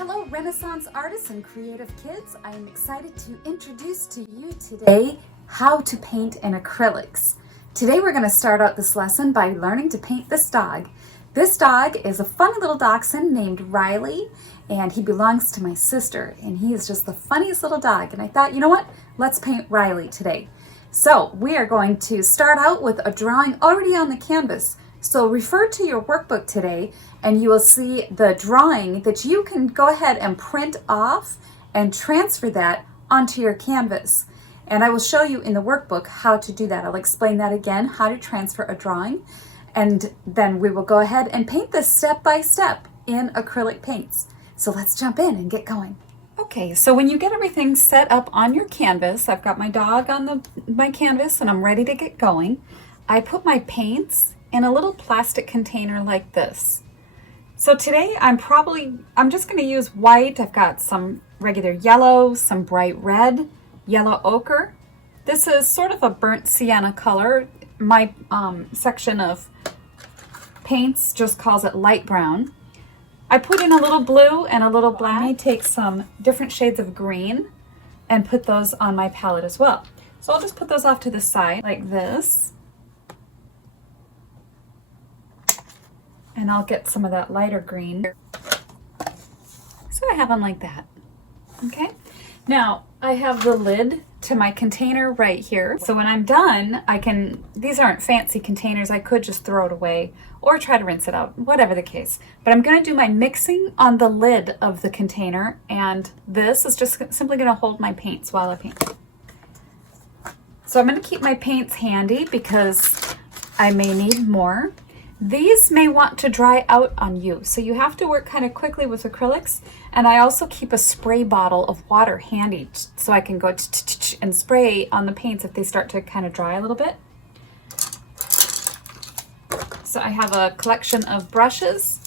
Hello Renaissance artists and creative kids. I am excited to introduce to you today how to paint in acrylics. Today we're going to start out this lesson by learning to paint this dog. This dog is a funny little dachshund named Riley, and he belongs to my sister, and he is just the funniest little dog. And I thought, you know what? Let's paint Riley today. So we are going to start out with a drawing already on the canvas. So refer to your workbook today and you will see the drawing that you can go ahead and print off and transfer that onto your canvas. And I will show you in the workbook how to do that. I'll explain that again, how to transfer a drawing. And then we will go ahead and paint this step by step in acrylic paints. So let's jump in and get going. Okay, so when you get everything set up on your canvas, I've got my dog on my canvas and I'm ready to get going. I put my paints in a little plastic container like this. So today I'm just going to use white. I've got some regular yellow, some bright red, yellow ochre. This is sort of a burnt sienna color. My section of paints just calls it light brown. I put in a little blue and a little black. I may take some different shades of green and put those on my palette as well. So I'll just put those off to the side like this. And I'll get some of that lighter green. So I have them like that. Okay. Now I have the lid to my container right here. So when I'm done, these aren't fancy containers. I could just throw it away or try to rinse it out, whatever the case. But I'm going to do my mixing on the lid of the container. And this is just simply going to hold my paints while I paint. So I'm going to keep my paints handy because I may need more. These may want to dry out on you, so you have to work kind of quickly with acrylics. And I also keep a spray bottle of water handy so I can go and spray on the paints if they start to kind of dry a little bit. So I have a collection of brushes.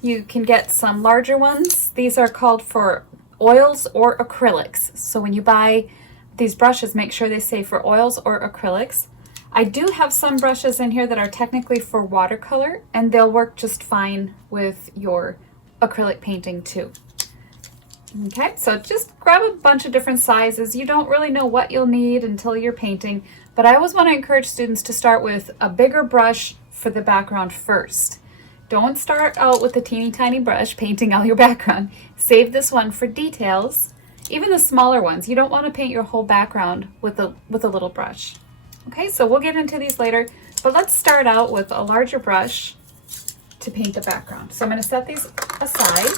You can get some larger ones. These are called for oils or acrylics. So when you buy these brushes, make sure they say for oils or acrylics. I do have some brushes in here that are technically for watercolor, and they'll work just fine with your acrylic painting too. Okay, so just grab a bunch of different sizes. You don't really know what you'll need until you're painting, but I always want to encourage students to start with a bigger brush for the background first. Don't start out with a teeny tiny brush painting all your background. Save this one for details, even the smaller ones. You don't want to paint your whole background with a little brush. Okay, so we'll get into these later, but let's start out with a larger brush to paint the background. So I'm going to set these aside.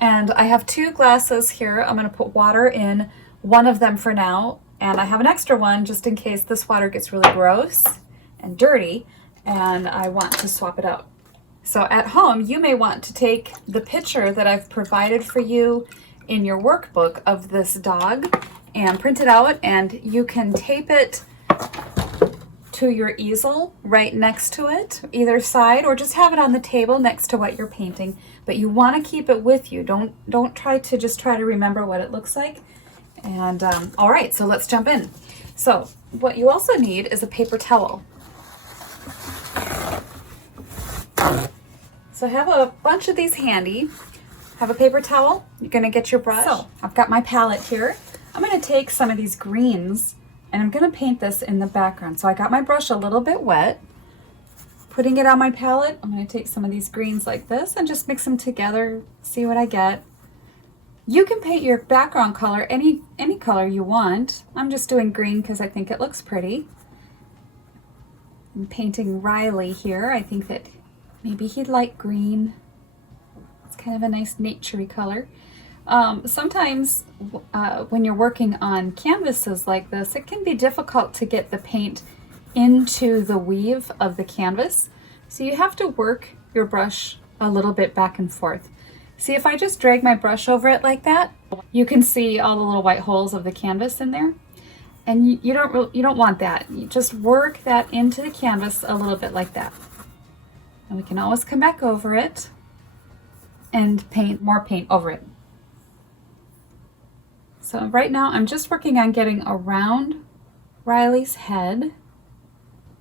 And I have two glasses here. I'm going to put water in one of them for now, and I have an extra one just in case this water gets really gross and dirty and I want to swap it out. So at home, you may want to take the picture that I've provided for you in your workbook of this dog and print it out, and you can tape it to your easel right next to it, either side, or just have it on the table next to what you're painting. But you want to keep it with you. Don't try to remember what it looks like. And all right, so let's jump in. So what you also need is a paper towel. So I have a bunch of these handy. Have a paper towel. You're going to get your brush. So I've got my palette here. I'm going to take some of these greens and I'm going to paint this in the background. So I got my brush a little bit wet. Putting it on my palette, I'm going to take some of these greens like this and just mix them together, see what I get. You can paint your background color any color you want. I'm just doing green because I think it looks pretty. I'm painting Riley here. I think that maybe he'd like green. It's kind of a nice naturey color. Sometimes when you're working on canvases like this, it can be difficult to get the paint into the weave of the canvas. So you have to work your brush a little bit back and forth. See, if I just drag my brush over it like that, you can see all the little white holes of the canvas in there. And you don't want that. You just work that into the canvas a little bit like that. And we can always come back over it and paint more paint over it. So right now I'm just working on getting around Riley's head,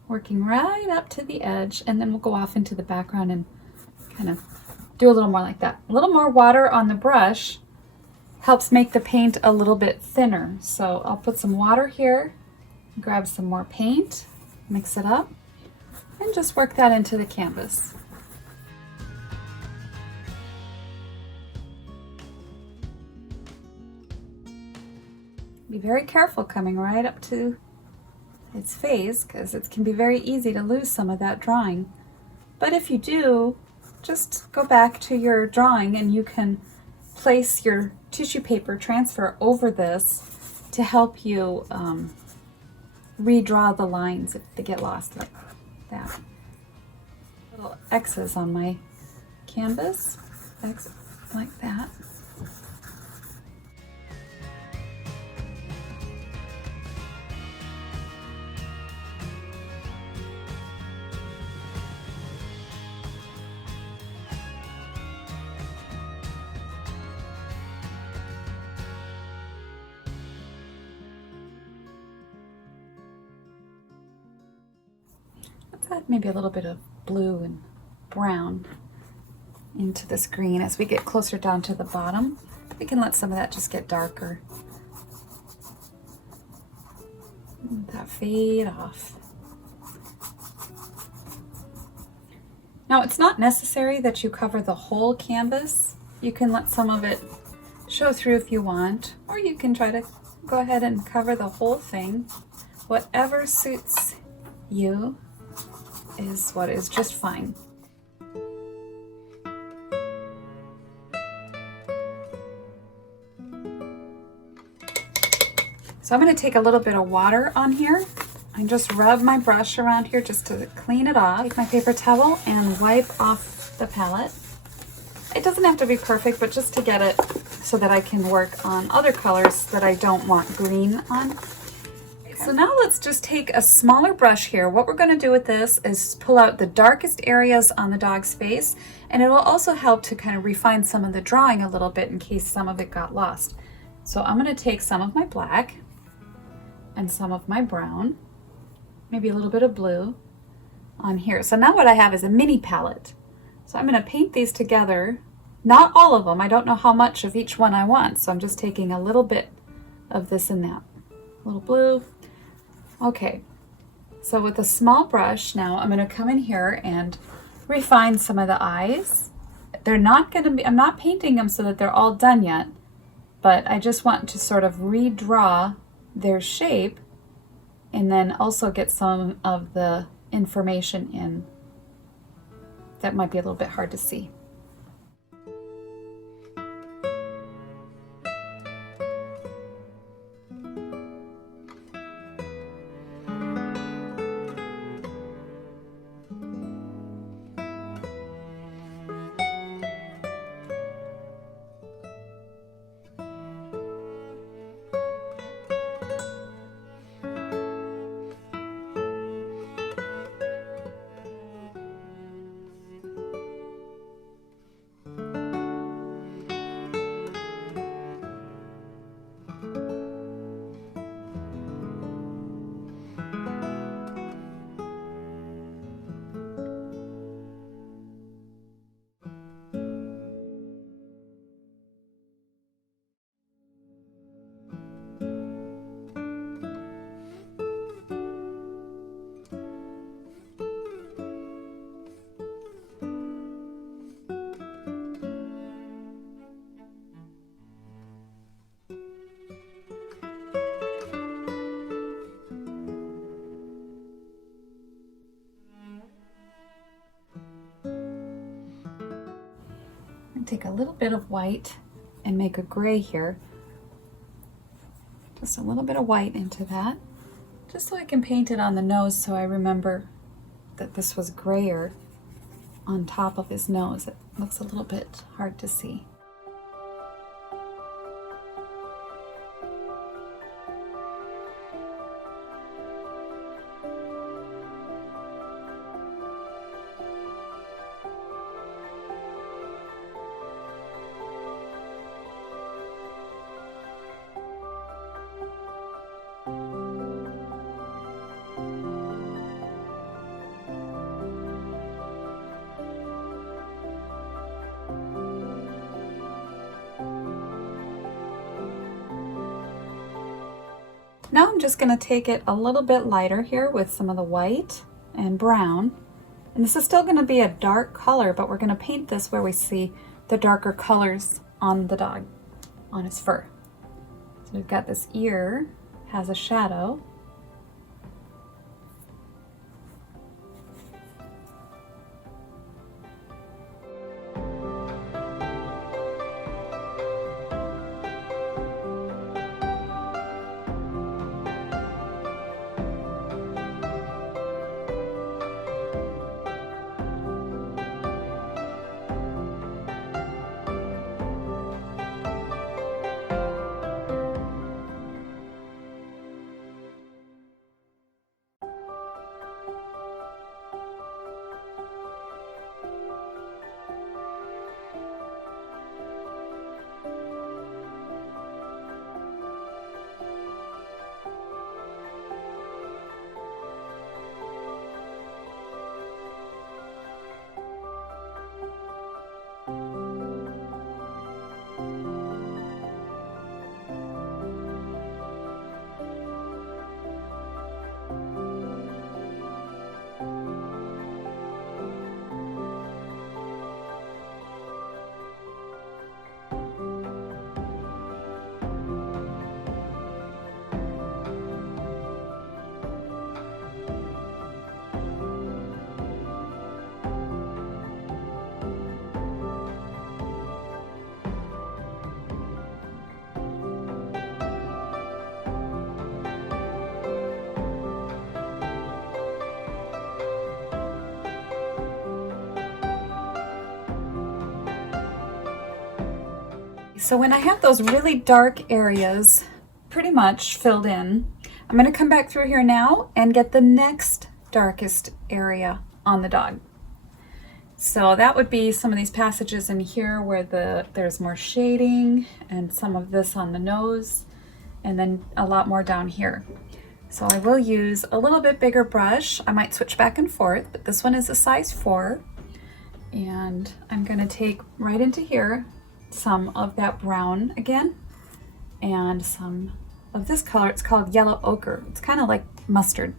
working right up to the edge, and then we'll go off into the background and kind of do a little more like that. A little more water on the brush helps make the paint a little bit thinner. So I'll put some water here, grab some more paint, mix it up, and just work that into the canvas. Be very careful coming right up to its face, because it can be very easy to lose some of that drawing. But if you do, just go back to your drawing and you can place your tissue paper transfer over this to help you redraw the lines if they get lost like that. Little X's on my canvas, X like that. Let's add maybe a little bit of blue and brown into this green as we get closer down to the bottom. We can let some of that just get darker. Let that fade off. Now it's not necessary that you cover the whole canvas. You can let some of it show through if you want, or you can try to go ahead and cover the whole thing. Whatever suits you is what is just fine. So I'm going to take a little bit of water on here and just rub my brush around here just to clean it off. Take my paper towel and wipe off the palette. It doesn't have to be perfect, but just to get it so that I can work on other colors that I don't want green on. Okay. So now let's just take a smaller brush here. What we're going to do with this is pull out the darkest areas on the dog's face, and it will also help to kind of refine some of the drawing a little bit in case some of it got lost. So I'm going to take some of my black and some of my brown, maybe a little bit of blue on here. So now what I have is a mini palette. So I'm going to paint these together, not all of them. I don't know how much of each one I want, so I'm just taking a little bit of this and that. A little blue. Okay, so with a small brush now, I'm going to come in here and refine some of the eyes. They're not going to be, I'm not painting them so that they're all done yet, but I just want to sort of redraw their shape and then also get some of the information in that might be a little bit hard to see. Take a little bit of white and make a gray here. Just a little bit of white into that, just so I can paint it on the nose so I remember that this was grayer on top of his nose. It looks a little bit hard to see. Now I'm just going to take it a little bit lighter here with some of the white and brown. And this is still going to be a dark color, but we're going to paint this where we see the darker colors on the dog, on his fur. So we've got this ear, has a shadow. So when I have those really dark areas pretty much filled in, I'm going to come back through here now and get the next darkest area on the dog. So that would be some of these passages in here where there's more shading, and some of this on the nose, and then a lot more down here. So I will use a little bit bigger brush. I might switch back and forth, but this one is a size 4. And I'm going to take right into here some of that brown again, and some of this color. It's called yellow ochre. It's kind of like mustard.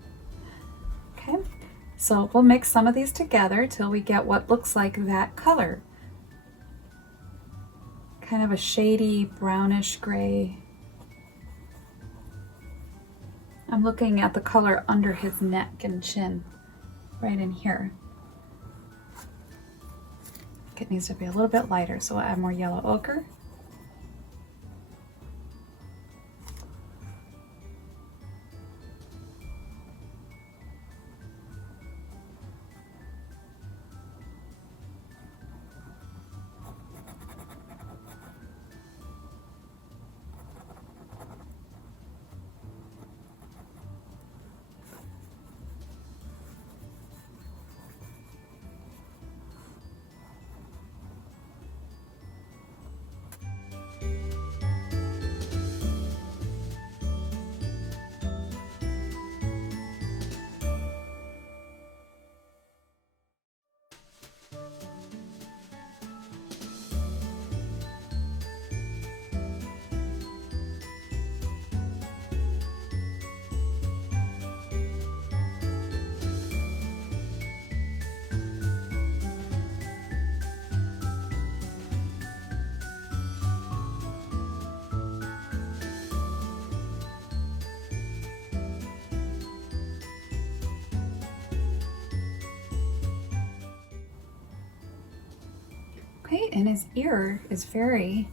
Okay, so we'll mix some of these together till we get what looks like that color. Kind of a shady brownish gray. I'm looking at the color under his neck and chin, right in here. It needs to be a little bit lighter, so we'll add more yellow ochre. Okay, and his ear is very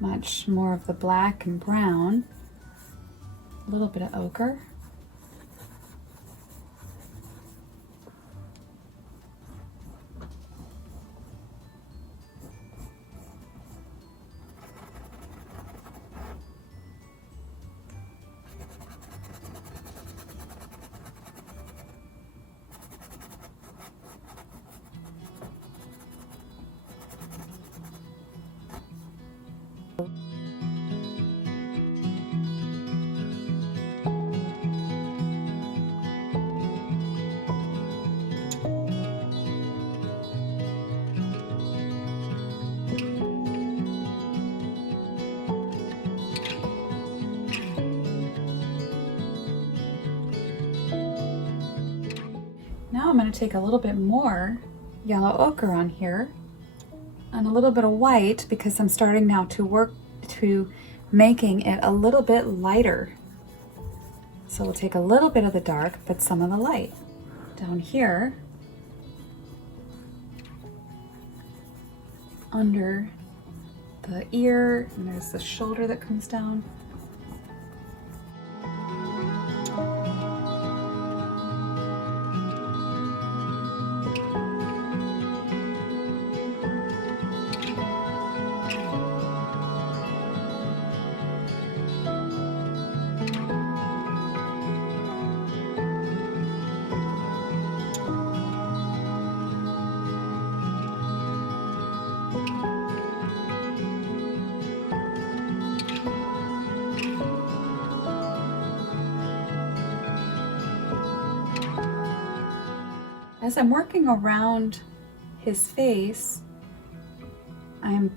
much more of the black and brown, a little bit of ochre. Now I'm going to take a little bit more yellow ochre on here and a little bit of white because I'm starting now to work to making it a little bit lighter. So we'll take a little bit of the dark, but some of the light. Down here, under the ear, and there's the shoulder that comes down. As I'm working around his face, I'm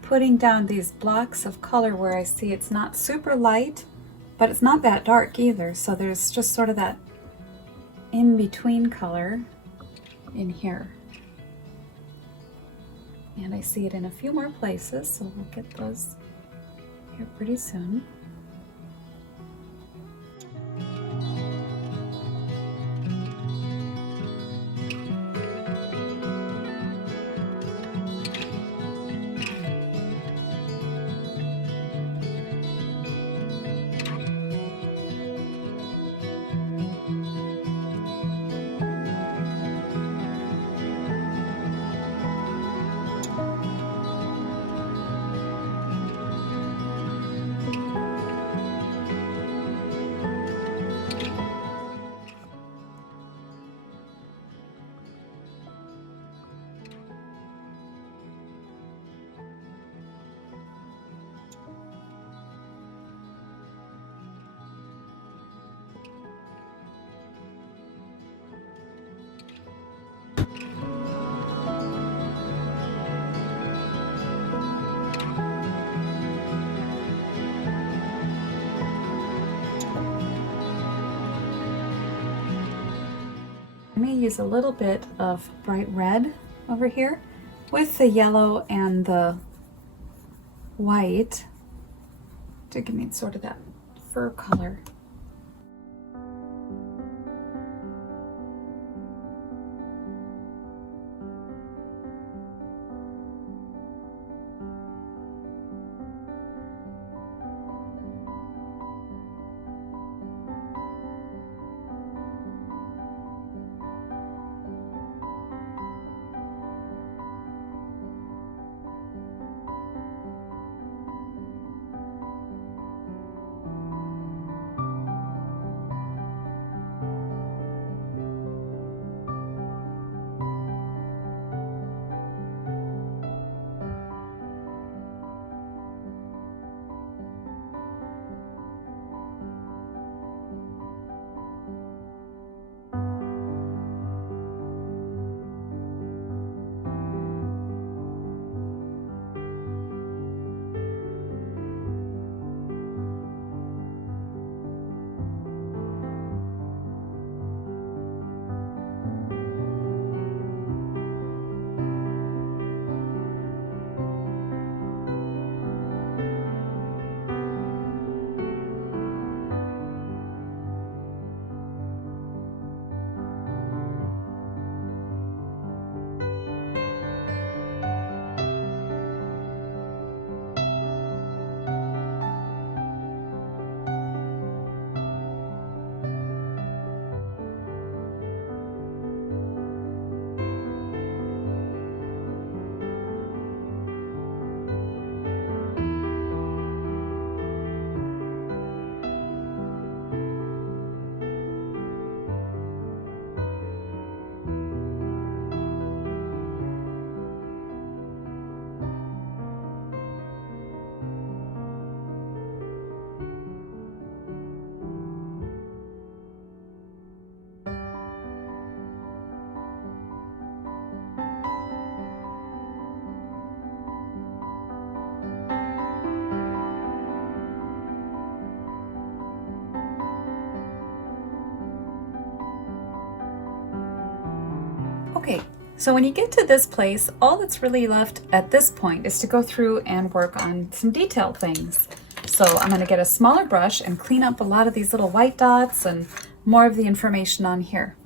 putting down these blocks of color where I see it's not super light, but it's not that dark either. So there's just sort of that in-between color in here. And I see it in a few more places, so we'll get those here pretty soon. I may use a little bit of bright red over here with the yellow and the white to give me sort of that fur color. Okay, so when you get to this place, all that's really left at this point is to go through and work on some detailed things. So I'm going to get a smaller brush and clean up a lot of these little white dots and more of the information on here.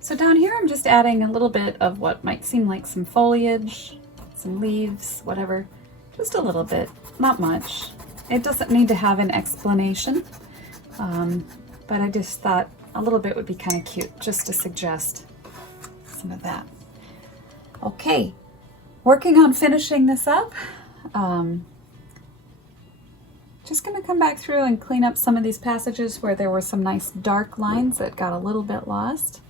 So down here I'm just adding a little bit of what might seem like some foliage, some leaves, whatever, just a little bit, not much. It doesn't need to have an explanation, but I just thought a little bit would be kind of cute just to suggest some of that. Okay, working on finishing this up. Just going to come back through and clean up some of these passages where there were some nice dark lines that got a little bit lost.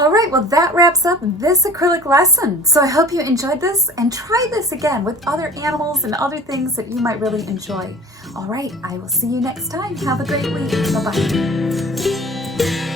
All right, well, that wraps up this acrylic lesson. So I hope you enjoyed this and try this again with other animals and other things that you might really enjoy. All right, I will see you next time. Have a great week. Bye-bye.